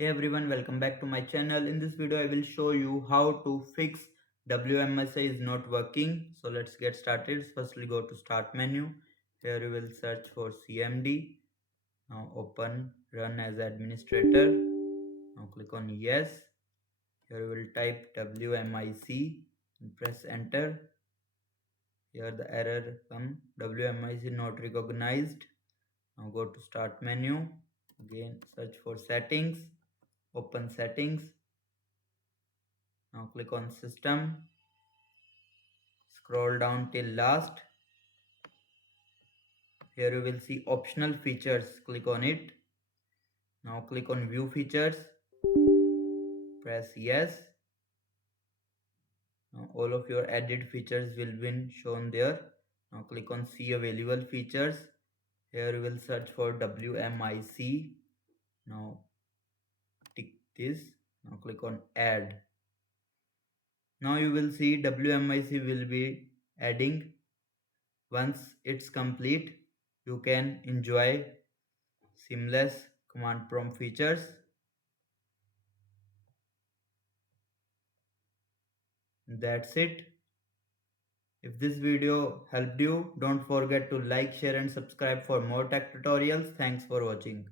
Hey everyone, welcome back to my channel. In this video I will show you how to fix WMIC is not working. So let's get started. Firstly go to start menu. Here you will search for CMD. Now open run as administrator. Now click on yes. Here you will type WMIC and press enter. Here the error come WMIC not recognized. Now go to start menu. Again search for settings. Open settings. Now click on system, scroll down till last. Here you will see optional features, click on it. Now click on view features, press yes. Now all of your added features will be shown there. Now click on see available features. Here you will search for WMIC. Now tick this. Now click on add. Now you will see WMIC will be adding. Once it's complete, you can enjoy seamless command prompt features. That's it. If this video helped you, don't forget to like, share and subscribe for more tech tutorials. Thanks for watching.